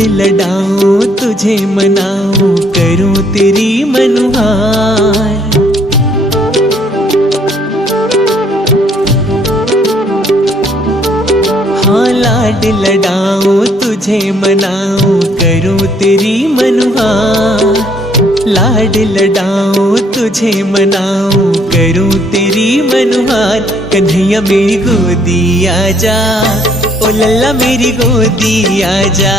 लाड लडाऊं तुझे मनाऊं करूं तेरी मनुहार। हाँ लाड लडाऊं तुझे मनाऊं करूं तेरी मनुहार। लाड लडाऊं तुझे मनाऊं करूं तेरी मनुहार। कन्हैया मेरी गोदी आजा, ओ लल्ला मेरी गोदी आजा।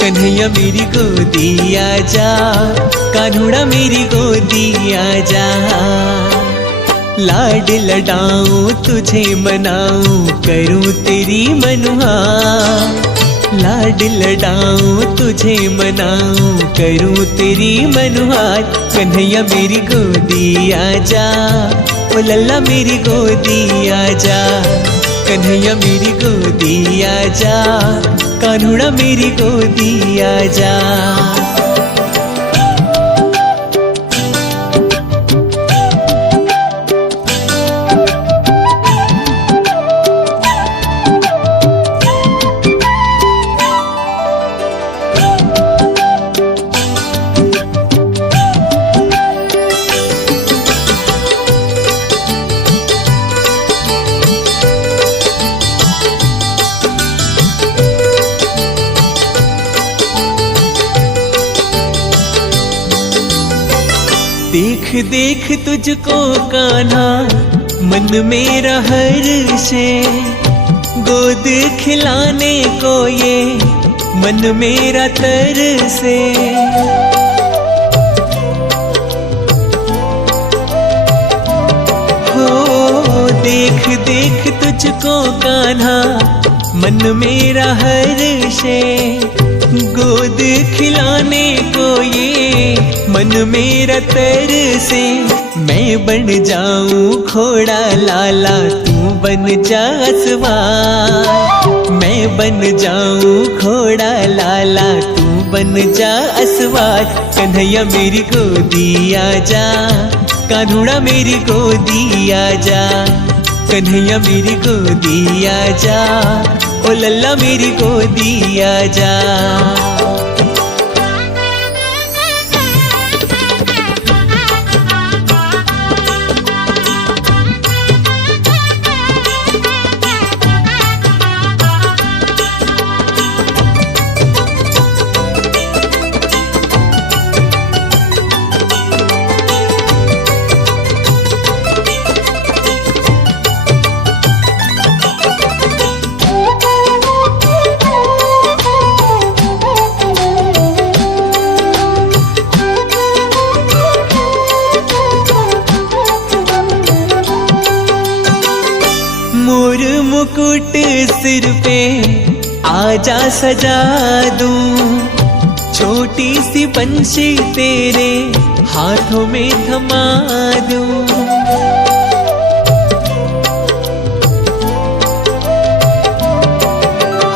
कन्हैया मेरी गोदी आजा, कान्हुड़ा मेरी गोदी आजा। लाड लडाऊं तुझे मनाऊं करूं तेरी मनुहार। लाड लडाऊं तुझे मनाऊं करूं तेरी मनुहार। कन्हैया मेरी गोदी आजा, ओ लल्ला मेरी गोदी आजा। कन्हैया मेरी गोदी आजा, कान्हुड़ा मेरी गोदी आजा। देख देख तुझको कान्हा मन मेरा हर्षे। गोद खिलाने को ये मन मेरा तरसे। हो देख देख तुझको कान्हा मन मेरा हर्षे। गोद खिलाने को ये मन मेरा तरसे। मैं बन जाऊं घोड़ा लाला तू बन जा सवार। मैं बन जाऊं घोड़ा लाला तू बन जा सवार। कन्हैया मेरी गोदी आजा, कान्हुड़ा मेरी गोदी आजा। कन्हैया मेरी गोदी आजा, ओ लल्ला मेरी गोदी आजा। मोर मुकुट सिर पे आजा सजा दूं। छोटी सी बंशी तेरे हाथों में थमा दूं।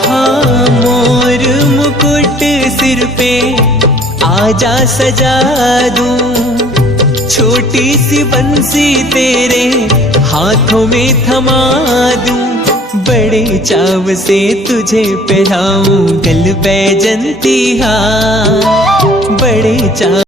हाँ मोर मुकुट सिर पे आजा सजा दूं। छोटी सी बंसी तेरे हाथों में थमा दूं। बड़े चाव से तुझे पहनाऊं गल बैजंती हार। बड़े चाव